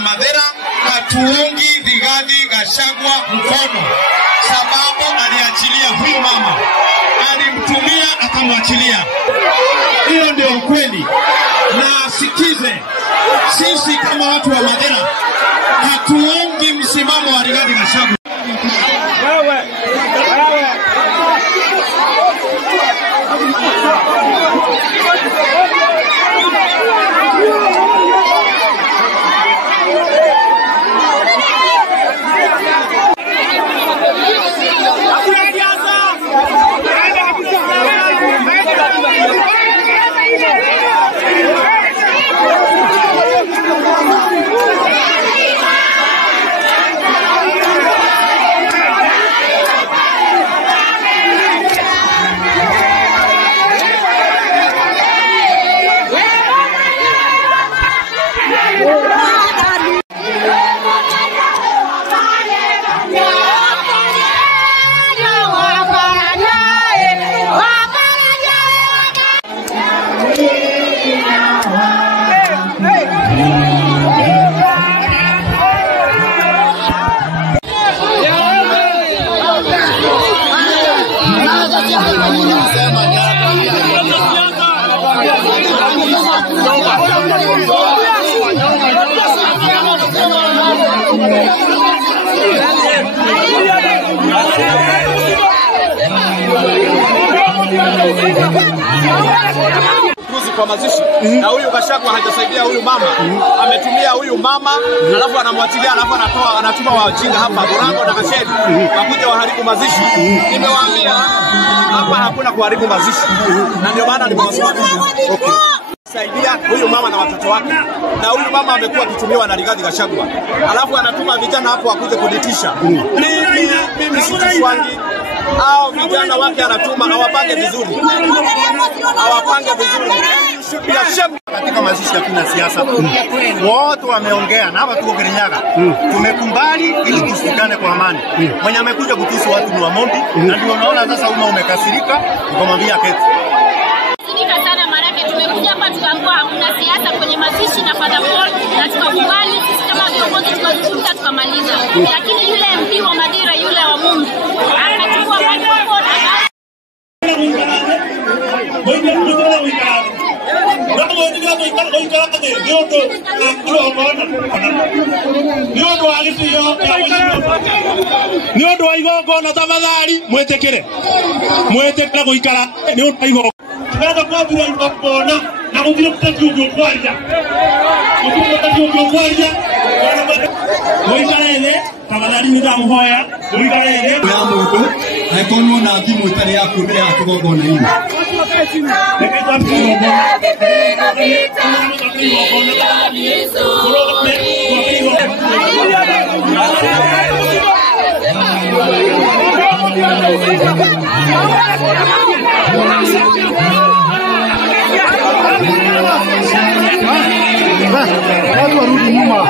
Madera hatuungi Rigathi Gachagua mkono sababu aliachilia huyu mama, alimtumia akamwachilia. Hiyo ndio ukweli. Na sikize, sisi kama watu wa Madera hatuungi msimamo wa Rigathi Gachagua. Kwa mazishi na huyu Gachagua hajasaidia huyu mama, ametumia huyu mama alafu anamwachilia, alafu anatuma wajinga hapa Borango na Gachagua wakuja waharibu mazishi. Nimewaambia hapa hakuna kuharibu mazishi, na ndio maana nimewasimamisha. Okay, saidia huyu mama na watoto wake, na huyu mama amekuwa akitumiwa na Rigathi Gachagua, alafu anatuma vijana hapo wakuje kunitisha. Mimi sitishwangi. Hao vijana wake anatuma awapange vizuri. Katika mazishi hakuna siasa. Wote wameongea na hapa tuko Kirinyaga. Tumekumbali ili tusikane kwa amani. Mwenye amekuja kutusi watu ni Wamondi, na ndio unaona sasa umekasirika, ukamwambia keti. Sana marake tumekuja hapa tukaambiwa hakuna siasa kwenye mazishi na Father Paul, na tukakubali sisi kama viongozi tukazungumza tukamaliza. Lakini yule MP wa Madera yule wa Mungu akachukua microphone ni undu wa igongona tafadhali mwetekere guikara ni undu wa igongona tukaanza kuambia igongona na kuthire kutakiugio kwarja muikarene tafadhali nithamuhoya muikarene ya mundu aikonwo na thimu itari yaku mbere ya kigongona ini watu warudi nyuma.